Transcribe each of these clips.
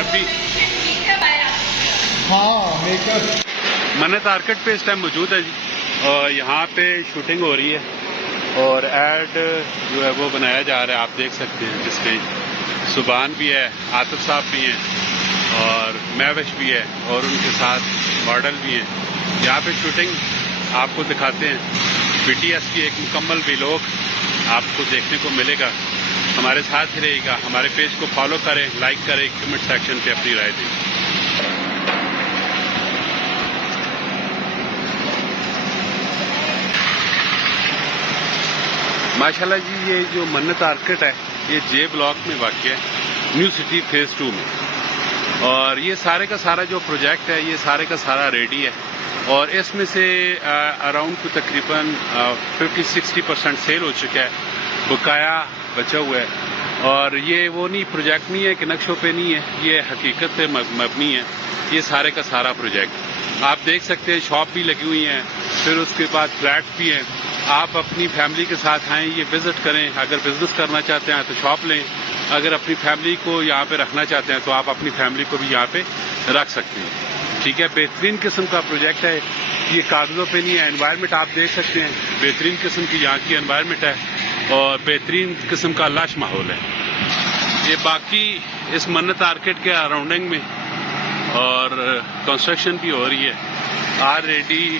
ابھی ہاں میکر منت آرکٹ پہ اس ٹائم موجود ہے جی، اور یہاں پہ شوٹنگ ہو رہی ہے اور ایڈ جو ہے وہ بنایا جا رہا ہے. آپ دیکھ سکتے ہیں جس میں سبحان بھی ہے، عاطف صاحب بھی ہیں اور مہوش بھی ہے اور ان کے ساتھ ماڈل بھی ہیں. یہاں پہ شوٹنگ آپ کو دکھاتے ہیں. بی ٹی ایس کی ایک مکمل ویلوگ آپ کو دیکھنے کو ملے گا. ہمارے ساتھ ہی رہے گا. ہمارے پیج کو فالو کریں، لائک کریں، کمنٹ سیکشن پہ اپنی رائے دیں. ماشاءاللہ جی، یہ جو منت آرکٹ ہے یہ جے بلاک میں واقع ہے، نیو سٹی فیز 2 میں. اور یہ سارے کا سارا جو پروجیکٹ ہے یہ سارے کا سارا ریڈی ہے اور اس میں سے اراؤنڈ کو تقریباً 50-60% سیل ہو چکا ہے. بقایا بچا ہوا ہے. اور یہ وہ نہیں پروجیکٹ نہیں ہے کہ نقشوں پہ نہیں ہے، یہ حقیقت پہ مبنی ہے. یہ سارے کا سارا پروجیکٹ آپ دیکھ سکتے ہیں. شاپ بھی لگی ہوئی ہیں، پھر اس کے بعد فلیٹ بھی ہیں. آپ اپنی فیملی کے ساتھ آئیں، یہ وزٹ کریں. اگر بزنس کرنا چاہتے ہیں تو شاپ لیں. اگر اپنی فیملی کو یہاں پہ رکھنا چاہتے ہیں تو آپ اپنی فیملی کو بھی یہاں پہ رکھ سکتے ہیں. ٹھیک ہے، بہترین قسم کا پروجیکٹ ہے. یہ کاغذوں پہ نہیں ہے. انوائرمنٹ آپ دیکھ سکتے ہیں، بہترین قسم کی یہاں کی انوائرمنٹ ہے اور بہترین قسم کا لش ماحول ہے. یہ باقی اس منت آرکٹ کے اراؤنڈنگ میں اور کنسٹرکشن بھی ہو رہی ہے. آلریڈی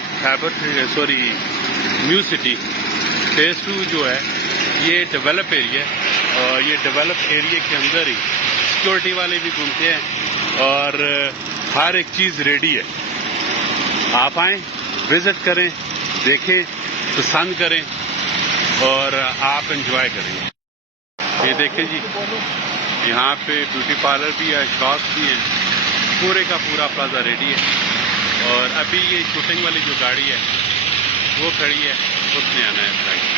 نیو سٹی فیز 2 جو ہے یہ ڈیولپ ایریا ہے اور یہ ڈیولپ ایریا کے اندر ہی سیکورٹی والے بھی گھومتے ہیں اور ہر ایک چیز ریڈی ہے. آپ آئیں، وزٹ کریں، دیکھیں، پسند کریں اور آپ انجوائے کریں. یہ دیکھیں جی، یہاں پہ بیوٹی پارلر بھی ہے، شاپس بھی ہیں. پورے کا پورا پلازا ریڈی ہے اور ابھی یہ شوٹنگ والی جو گاڑی ہے وہ کھڑی ہے، اس میں آنا ہے.